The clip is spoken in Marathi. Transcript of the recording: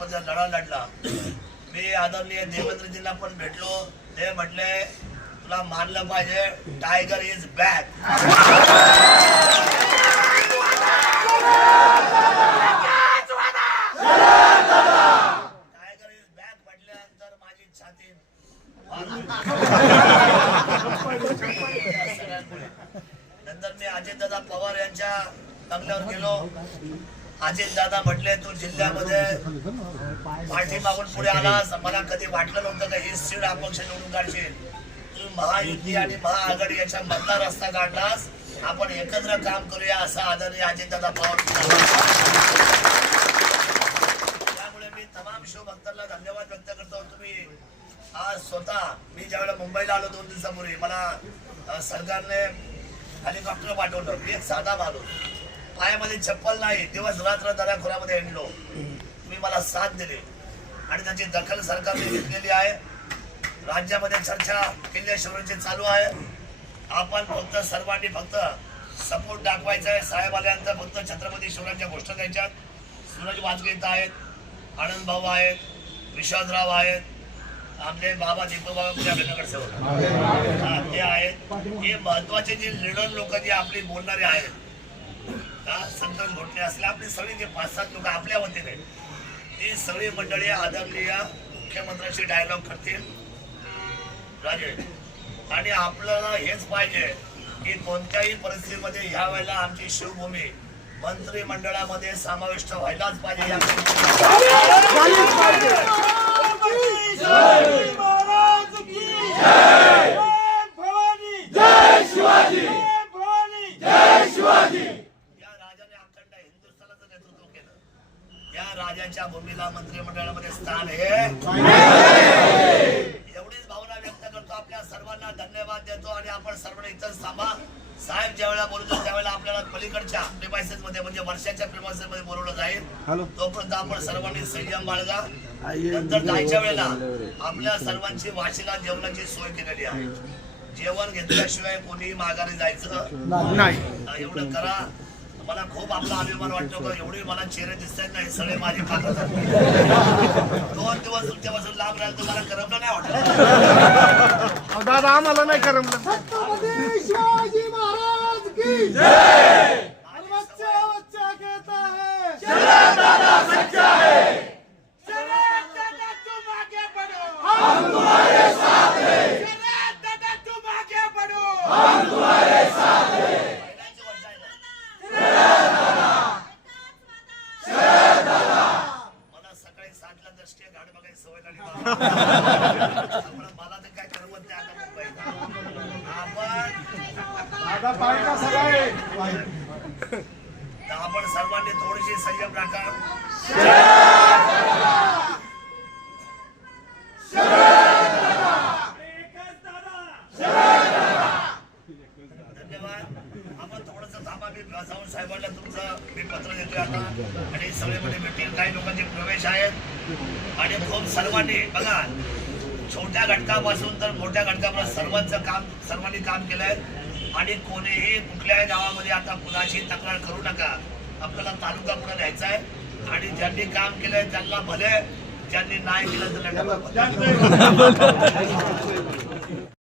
पद्धतीने लढा लढला. मी आदरणीय देवेंद्रजींना पण भेटलो. ते म्हटले तुला मानलं पाहिजे tiger is back tiger is back म्हटल्यानंतर माझी छाती नंतर मी अजितदादा पवार यांच्या बंगल्यावर गेलो. अजितदादा म्हटले तू जिल्ह्यामध्ये पाठी मागून पुढे आलास. मला कधी वाटलं नव्हतं का ही सीट अपक्ष निवडून काढशील? तू महायुती आणि महाआघाडी याच्या मधला रस्ता काढलास. आपण एकत्र काम करूया असा आदरणीय अजितदादा पवार त्यामुळे मी तमाम शिवभक्तांना धन्यवाद व्यक्त करतो. तुम्ही आज स्वतः मी ज्यावेळेला मुंबईला आलो दोन दिवसापूर्वी मला सरकारने हेलिकॉप्टर पाठवलं. मी एक साधा माणूस पायामध्ये चप्पल नाही. दिवस रात्र दऱ्याखोऱ्यामध्ये आणलो. तुम्ही मला साथ दिली. आणि त्याची दखल सरकारने घेतलेली आहे. राज्यामध्ये चर्चा किल्लेश्वरांची चालू आहे. आपण फक्त सर्वांनी फक्त सपोर्ट दाखवायचा आहे. साहेब आल्यानंतर फक्त छत्रपती शिवरायांच्या गोष्ट द्यायच्यात. सूरज वाजगे आहेत. आनंद भाऊ आहेत. विश्वासराव आहेत. आपले बाबा दीपक बाबा नगरसेवक. ते आहेत. हे महत्त्वाचे जे लीडर लोक जे आपली बोलणारे आहेत. हा, संतोष मोठे असले आपली सगळी जे पाच सात लोक आपल्या वतीने ती सगळी मंडळी आदरणीय मुख्यमंत्र्यांशी डायलॉग करतील. राजे आणि आपल्याला हेच पाहिजे की कोणत्याही परिस्थितीमध्ये ह्या वेळेला आमची शिवभूमी मंत्रिमंडळामध्ये समाविष्ट व्हायलाच पाहिजे या महाराज की जय भवानी जय शिवाजी जय भवानी जय शिवाजी या राजाने अखंड हिंदुस्थानाचं नेतृत्व केलं या राजाच्या भूमीला मंत्रिमंडळामध्ये स्थान हे एवढीच भावना व्यक्त करतो आपल्या सर्वांना धन्यवाद देतो आणि आपण सर्वांना इथंच थांबा. साहेब ज्या वेळेला बोलतो त्यावेळेला आपल्याला पलीकडच्या प्रिमायसेस मध्ये म्हणजे वर्षाच्या प्रिमायसेस मध्ये बोलवलं जाईल. तोपर्यंत आपण सर्वांनी संयम बाळगा. नंतर जायच्या वेळेला आपल्या सर्वांची वाशीला जेवणाची सोय केलेली आहे. जेवण घेतल्याशिवाय कोणीही माघारी जायचं नाही. एवढं करा. मला खूप आपला अभिमान वाटतो. का एवढे मला चेहरे दिसतात नाही सगळे माझे पाकच दोन दिवस तुमच्यापासून लांब राहिलं तुम्हाला करमलं नाही वाटत. दादा आम्हाला नाही करमलं. शिवाजी महाराज की जय! है है हम तुम्हारे साथ हैं. शरद दादा तुम आगे बढ़ो हम तुम्हारे मला तर काय करमत नाही आता मुंबईत आपण आपण सर्वांनी थोडीशी संयम राखा धन्यवाद आपण थोडस जाऊन साहेबांना तुमचं मी पत्र देतोय आता. आणि सगळे मध्ये भेटतील काही लोकांचे प्रवेश आहेत. आणि खूप सर्वांनी बघा छोट्या घटकापासून तर मोठ्या घटकापर्यंत सर्वांचं काम सर्वांनी काम केलंय. आणि कोणीही कुठल्याही गावामध्ये आता कुणाची तक्रार करू नका. आपल्याला तालुका पुढे न्यायचा आहे. आणि ज्यांनी काम केलंय त्यांना भले ज्यांनी नाही केलं भले.